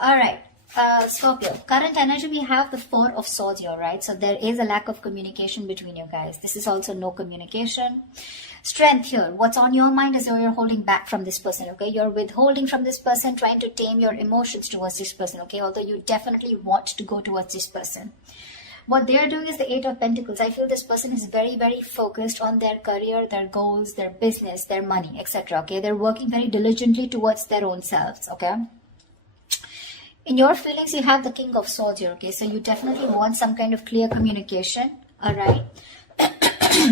All right. Scorpio, current energy, we have the Four of Swords here, right? So there is a lack of communication between you guys. This is also no communication. Strength here. What's on your mind is you're holding back from this person, okay? You're withholding from this person, trying to tame your emotions towards this person, okay? Although you definitely want to go towards this person. What they're doing is the Eight of Pentacles. I feel this person is very, very focused on their career, their goals, their business, their money, etc. Okay, they're working very diligently towards their own selves, okay? In your feelings, you have the King of Swords here, okay? So you definitely want some kind of clear communication, all right?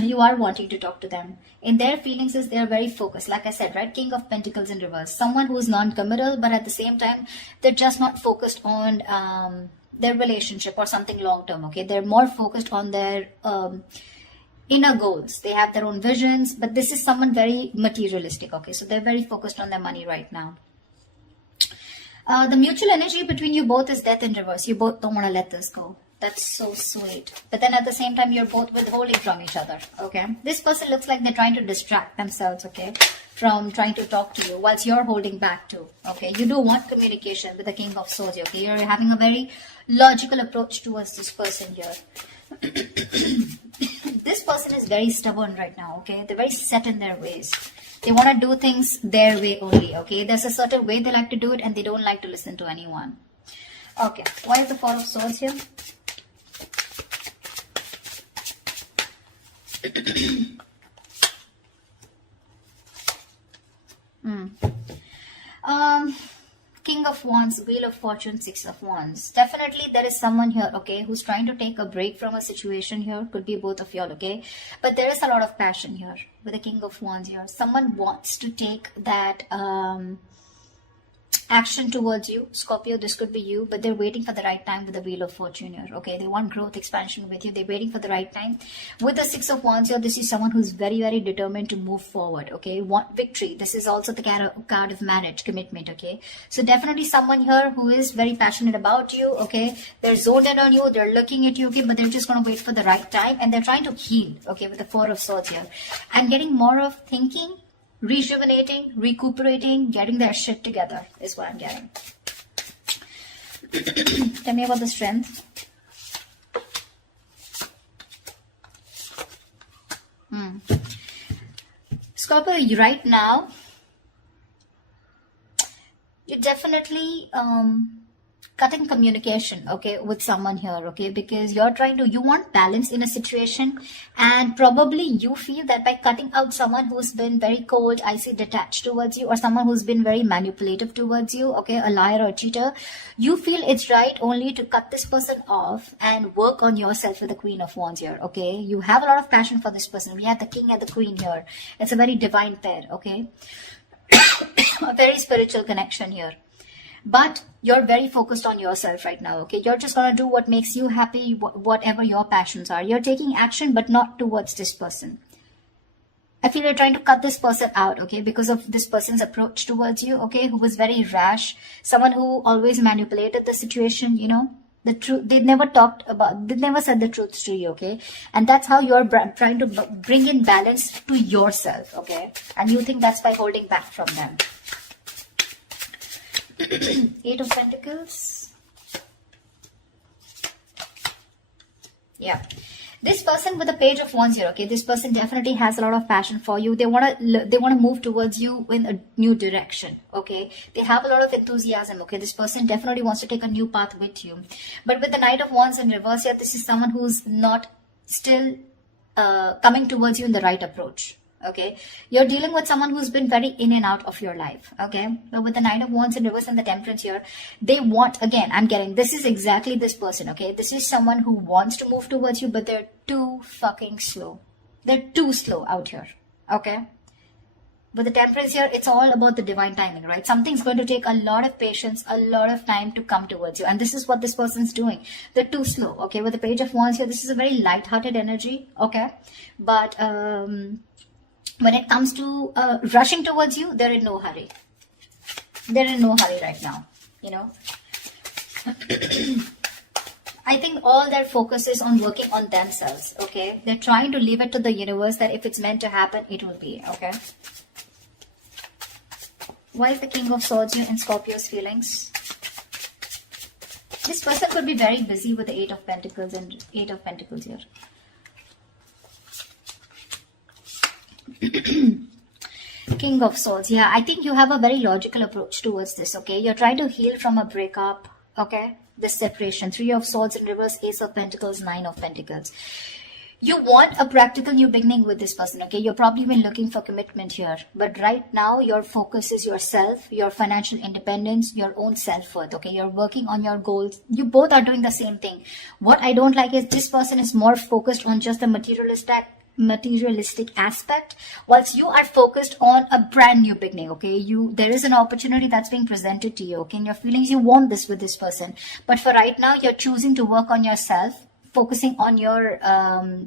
You are wanting to talk to them. In their feelings is they're very focused. Like I said, right? King of Pentacles in reverse. Someone who's non-committal, but at the same time, they're just not focused on their relationship or something long-term, okay? They're more focused on their inner goals. They have their own visions, but this is someone very materialistic, okay? So they're very focused on their money right now. The mutual energy between you both is death in reverse. You both don't want to let this go. That's so sweet. But then at the same time, you're both withholding from each other, okay? This person looks like they're trying to distract themselves, okay, from trying to talk to you whilst you're holding back too, okay? You do want communication with the King of Swords, okay? You're having a very logical approach towards this person here. This person is very stubborn right now, okay? They're very set in their ways. They want to do things their way only, okay? There's a certain way they like to do it and they don't like to listen to anyone. Okay, why is the Four of Swords here? King of Wands, Wheel of Fortune, Six of Wands. Definitely there is someone here, okay, who's trying to take a break from a situation here. Could be both of y'all, okay? But there is a lot of passion here with the King of Wands here. Someone wants to take that action towards you. Scorpio, this could be you, but they're waiting for the right time with the Wheel of Fortune here, okay? They want growth, expansion with you. They're waiting for the right time. With the Six of Wands here, this is someone who's very, very determined to move forward, okay? Want victory. This is also the card of marriage, commitment, okay? So definitely someone here who is very passionate about you, okay? They're zoned in on you. They're looking at you, okay? But they're just going to wait for the right time and they're trying to heal, okay? With the Four of Swords here. I'm getting more of thinking, rejuvenating, recuperating, getting their shit together is what I'm getting. Tell me about the strength. Scorpio, right now, you're definitely cutting communication, okay, with someone here, okay, because you want balance in a situation, and probably you feel that by cutting out someone who's been very cold, icy, detached towards you, or someone who's been very manipulative towards you, okay, a liar or a cheater, you feel it's right only to cut this person off and work on yourself with the Queen of Wands here, okay? You have a lot of passion for this person. We have the King and the Queen here. It's a very divine pair, okay? A very spiritual connection here. But you're very focused on yourself right now, okay? You're just going to do what makes you happy, whatever your passions are. You're taking action, but not towards this person. I feel you're trying to cut this person out, okay? Because of this person's approach towards you, okay? Who was very rash. Someone who always manipulated the situation, you know? The truth, they never said the truths to you, okay? And that's how you're trying to bring in balance to yourself, okay? And you think that's by holding back from them. Eight of Pentacles. Yeah. This person with the Page of Wands here, okay, this person definitely has a lot of passion for you. They want to move towards you in a new direction, okay? They have a lot of enthusiasm, okay? This person definitely wants to take a new path with you. But with the Knight of Wands in reverse here, this is someone who's not still coming towards you in the right approach. Okay, you're dealing with someone who's been very in and out of your life, okay? But with the Nine of Wands in reverse and the Temperance here, they want, again, I'm getting, this is exactly this person, okay? This is someone who wants to move towards you, but they're too fucking slow. They're too slow out here, okay? With the Temperance here, it's all about the divine timing, right? Something's going to take a lot of patience, a lot of time to come towards you. And this is what this person's doing. They're too slow, okay? With the Page of Wands here, this is a very light-hearted energy, okay? But, when it comes to rushing towards you, they're in no hurry. They're in no hurry right now, you know. I think all their focus is on working on themselves, okay. They're trying to leave it to the universe that if it's meant to happen, it will be, okay. Why is the King of Swords here in Scorpio's feelings? This person could be very busy with the Eight of Pentacles and Eight of Pentacles here. King of Swords. Yeah, I think you have a very logical approach towards this, okay? You're trying to heal from a breakup, okay? This separation. Three of Swords in reverse, Ace of Pentacles, Nine of Pentacles. You want a practical new beginning with this person, okay? You've probably been looking for commitment here. But right now, your focus is yourself, your financial independence, your own self-worth, okay? You're working on your goals. You both are doing the same thing. What I don't like is this person is more focused on just the materialistic aspect, whilst you are focused on a brand new beginning, okay? There is an opportunity that's being presented to you, okay? In your feelings, you want this with this person. But for right now, you're choosing to work on yourself, focusing on your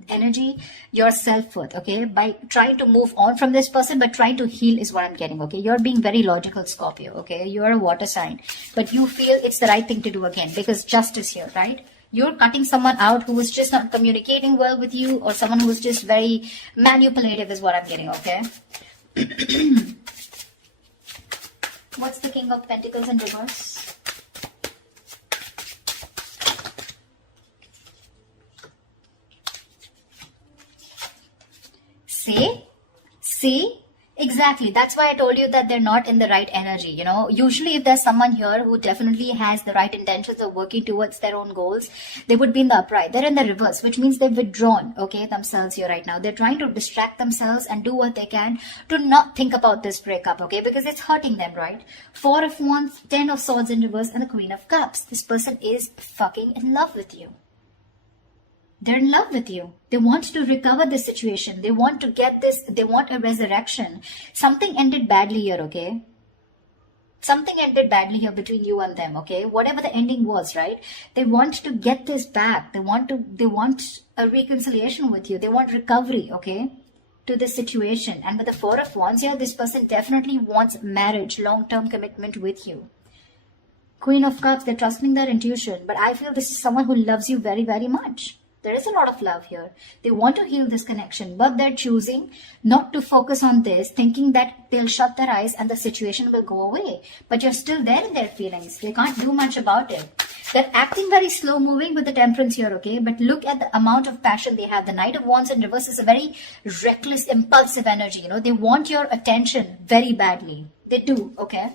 energy, your self-worth, okay? By trying to move on from this person, but trying to heal is what I'm getting, okay? You're being very logical, Scorpio, okay? You're a water sign, but you feel it's the right thing to do again because justice here, right? You're cutting someone out who is just not communicating well with you, or someone who is just very manipulative is what I'm getting, okay? What's the King of Pentacles in reverse? See? Exactly. That's why I told you that they're not in the right energy, you know. Usually if there's someone here who definitely has the right intentions of working towards their own goals, they would be in the upright. They're in the reverse, which means they've withdrawn, okay, themselves here right now. They're trying to distract themselves and do what they can to not think about this breakup, okay, because it's hurting them, right? Four of Wands, Ten of Swords in reverse, and the Queen of Cups. This person is fucking in love with you. They're in love with you. They want to recover the situation. They want to get this. They want a resurrection. Something ended badly here, okay? Something ended badly here between you and them, okay? Whatever the ending was, right? They want to get this back. They want a reconciliation with you. They want recovery, okay? To this situation. And with the Four of Wands here, this person definitely wants marriage, long-term commitment with you. Queen of Cups, they're trusting their intuition. But I feel this is someone who loves you very, very much. There is a lot of love here. They want to heal this connection, but they're choosing not to focus on this, thinking that they'll shut their eyes and the situation will go away. But you're still there in their feelings. They can't do much about it. They're acting very slow moving with the Temperance here, okay? But look at the amount of passion they have. The Knight of Wands in reverse is a very reckless, impulsive energy, you know? They want your attention very badly. They do, okay?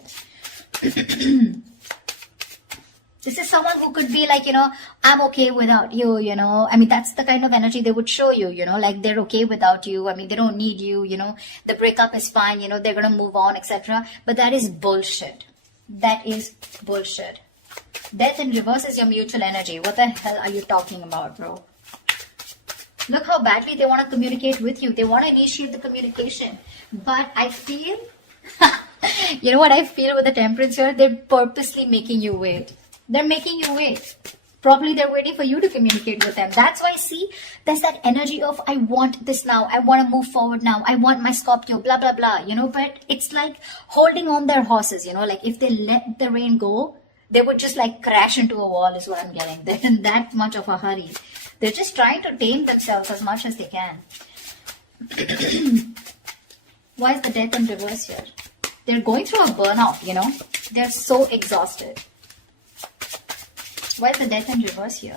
This is someone who could be like, you know, I'm okay without you, you know. I mean, that's the kind of energy they would show you, you know, like they're okay without you. I mean, they don't need you, you know. The breakup is fine, you know, they're going to move on, etc. But that is bullshit. That is bullshit. Death in reverse is your mutual energy. What the hell are you talking about, bro? Look how badly they want to communicate with you. They want to initiate the communication. But I feel, you know what I feel with the Temperance here? They're purposely making you wait. They're making you wait. Probably they're waiting for you to communicate with them. That's why, see, there's that energy of, I want this now. I want to move forward now. I want my Scorpio, blah, blah, blah. You know, but it's like holding on their horses, you know, like if they let the rain go, they would just like crash into a wall is what I'm getting. They're in that much of a hurry. They're just trying to tame themselves as much as they can. Why is the Death in reverse here? They're going through a burnout, you know. They're so exhausted. Why is the Death in reverse here?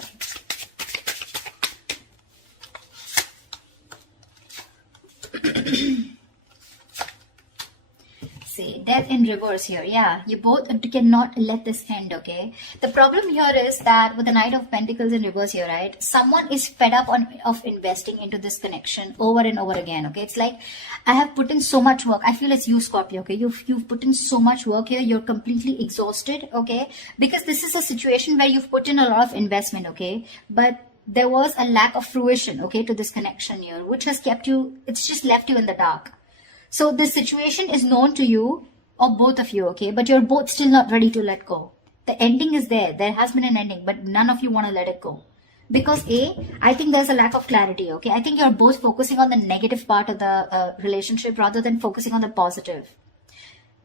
See, Death in reverse here. Yeah, you both cannot let this end, okay? The problem here is that with the Knight of Pentacles in reverse here, right? Someone is fed up of investing into this connection over and over again, okay? It's like, I have put in so much work. I feel it's you, Scorpio, okay? You've put in so much work here. You're completely exhausted, okay? Because this is a situation where you've put in a lot of investment, okay? But there was a lack of fruition, okay, to this connection here, which has kept you, it's just left you in the dark. So this situation is known to you, or both of you, okay? But you're both still not ready to let go. The ending is there. There has been an ending, but none of you want to let it go. Because I think there's a lack of clarity, okay? I think you're both focusing on the negative part of the relationship rather than focusing on the positive.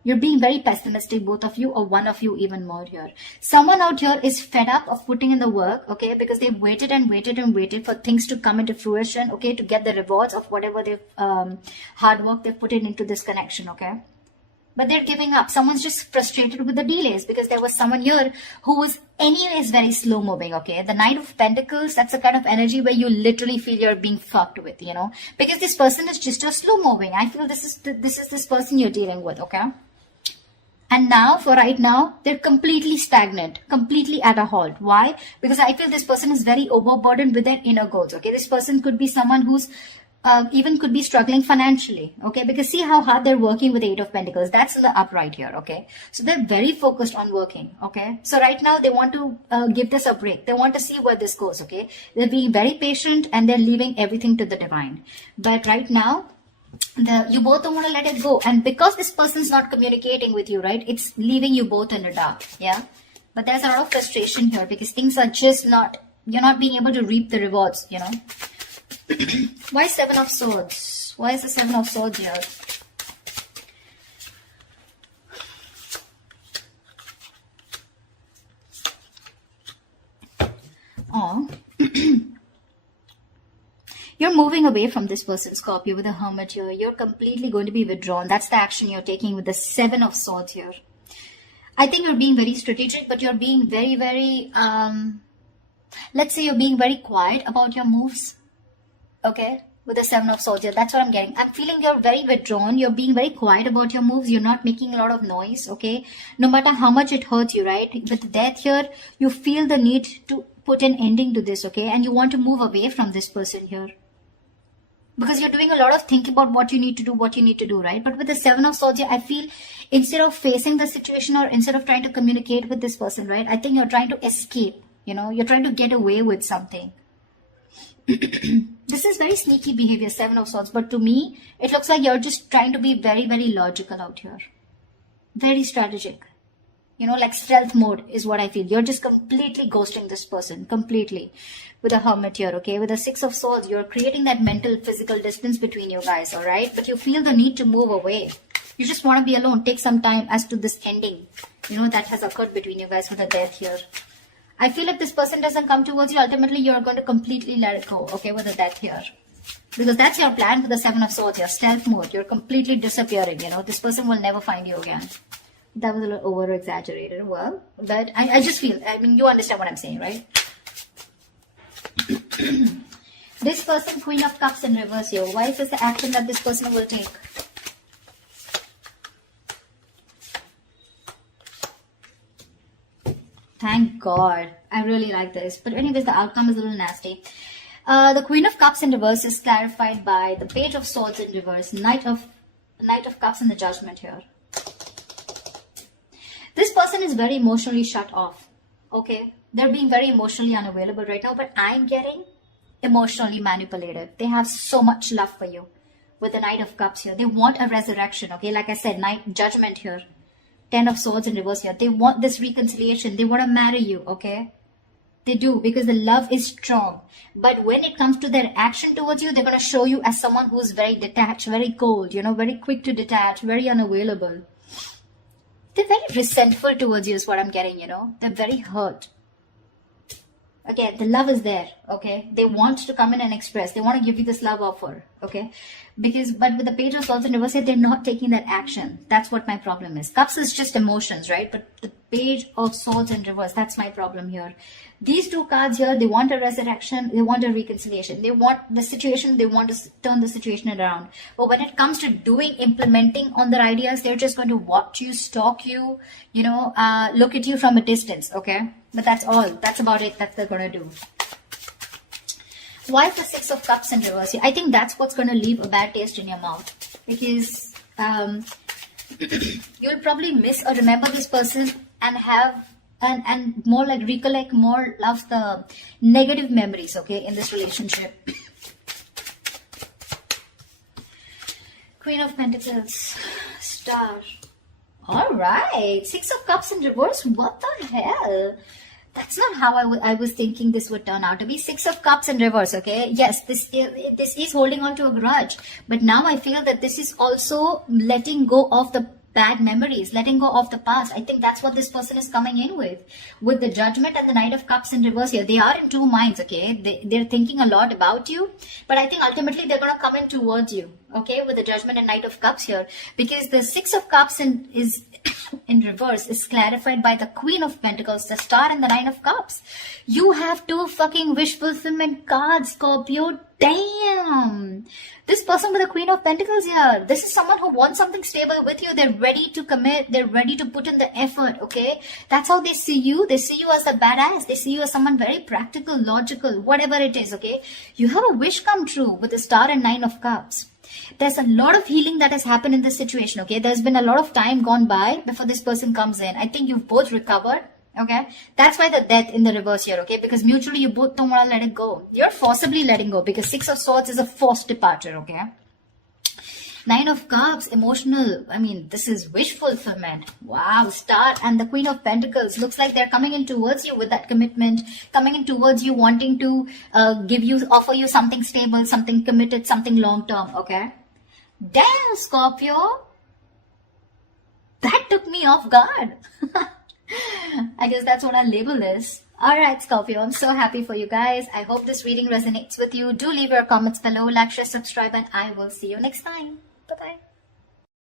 You're being very pessimistic, both of you, or one of you even more here. Someone out here is fed up of putting in the work, okay? Because they've waited and waited and waited for things to come into fruition, okay? To get the rewards of whatever they've, hard work they've put into this connection, okay? But they're giving up. Someone's just frustrated with the delays because there was someone here who was anyway is very slow moving, okay? The Knight of Pentacles, that's the kind of energy where you literally feel you're being fucked with, you know? Because this person is just a slow moving. I feel this is this person you're dealing with, okay? And now, for right now, they're completely stagnant, completely at a halt. Why? Because I feel this person is very overburdened with their inner goals, okay? This person could be someone who's even could be struggling financially, okay? Because see how hard they're working with the Eight of Pentacles. That's in the upright here, okay? So they're very focused on working, okay? So right now, they want to give this a break. They want to see where this goes, okay? They're being very patient and they're leaving everything to the divine. But right now, you both don't want to let it go, and because this person's not communicating with you, right, it's leaving you both in the dark. Yeah, but there's a lot of frustration here because things are just not, you're not being able to reap the rewards, you know. Why Seven of Swords? Why is the Seven of Swords here? Oh. You're moving away from this person, Scorpio, with the Hermit here. You're completely going to be withdrawn. That's the action you're taking with the Seven of Swords here. I think you're being very strategic, but you're being very, very, let's say you're being very quiet about your moves. Okay? With the Seven of Swords here. That's what I'm getting. I'm feeling you're very withdrawn. You're being very quiet about your moves. You're not making a lot of noise. Okay? No matter how much it hurts you, right? With the Death here, you feel the need to put an ending to this. Okay? And you want to move away from this person here. Because you're doing a lot of thinking about what you need to do, right? But with the Seven of Swords here, I feel instead of facing the situation or instead of trying to communicate with this person, right? I think you're trying to escape, you know? You're trying to get away with something. This is very sneaky behavior, Seven of Swords. But to me, it looks like you're just trying to be very, very logical out here. Very strategic. You know, like stealth mode is what I feel. You're just completely ghosting this person. Completely. With a Hermit here, okay? With the Six of Swords, you're creating that mental, physical distance between you guys, alright? But you feel the need to move away. You just want to be alone. Take some time as to this ending, you know, that has occurred between you guys with the Death here. I feel if this person doesn't come towards you, ultimately you're going to completely let it go, okay? With the Death here. Because that's your plan for the Seven of Swords here. Stealth mode. You're completely disappearing, you know? This person will never find you again. That was a little over-exaggerated. Well, but I just feel, I mean, you understand what I'm saying, right? This person, Queen of Cups in reverse here. Why is this the action that this person will take? Thank God. I really like this. But anyways, the outcome is a little nasty. The Queen of Cups in reverse is clarified by the Page of Swords in reverse. Knight of Cups in the Judgment here. This person is very emotionally shut off. Okay? They're being very emotionally unavailable right now, but I'm getting emotionally manipulated. They have so much love for you with the Knight of Cups here. They want a resurrection, okay? Like I said, Judgment here. Ten of Swords in reverse here. They want this reconciliation. They want to marry you, okay? They do, because the love is strong. But when it comes to their action towards you, they're going to show you as someone who's very detached, very cold, you know, very quick to detach, very unavailable. They're very resentful towards you is what I'm getting, you know? They're very hurt. Again, the love is there, okay? They want to come in and express. They want to give you this love offer, okay? But with the Page of Swords in reverse, they're not taking that action. That's what my problem is. Cups is just emotions, right? But the Page of Swords in reverse, that's my problem here. These two cards here, they want a resurrection, they want a reconciliation. They want the situation, they want to turn the situation around. But when it comes to implementing on their ideas, they're just going to watch you, stalk you, you know, look at you from a distance, okay? But that's all. That's about it that they're going to do. Why is the Six of Cups in reverse? I think that's what's going to leave a bad taste in your mouth. Because you'll probably miss or remember this person and have and more like recollect more of the negative memories, okay, in this relationship. Queen of Pentacles, Star. All right, Six of Cups in reverse. What the hell? That's not how I was thinking this would turn out to be. Six of Cups in reverse, okay? Yes, this is holding on to a grudge. But now I feel that this is also letting go of the bad memories, letting go of the past. I think that's what this person is coming in with the Judgment and the Knight of Cups in reverse here. They are in two minds, okay? They're thinking a lot about you, but I think ultimately they're going to come in towards you, okay, with the Judgment and Knight of Cups here, because the Six of Cups is in reverse is clarified by the Queen of Pentacles, the Star, and the Nine of Cups. You have two fucking wish fulfillment cards, Scorpio. Damn! This person with the Queen of Pentacles here, this is someone who wants something stable with you. They're ready to commit. They're ready to put in the effort, okay? That's how they see you. They see you as a badass. They see you as someone very practical, logical, whatever it is, okay? You have a wish come true with the Star and Nine of Cups. There's a lot of healing that has happened in this situation, okay? There's been a lot of time gone by before this person comes in. I think you've both recovered, okay? That's why the Death in the reverse here, okay? Because mutually you both don't want to let it go. You're forcibly letting go because Six of Swords is a forced departure, okay? Nine of Cups, emotional. I mean, this is wish fulfillment. Wow, Star and the Queen of Pentacles. Looks like they're coming in towards you with that commitment. Coming in towards you, wanting to offer you something stable, something committed, something long-term, okay? Damn, Scorpio. That took me off guard. I guess that's what our label is. Alright, Scorpio, I'm so happy for you guys. I hope this reading resonates with you. Do leave your comments below, like, share, subscribe, and I will see you next time. Bye-bye.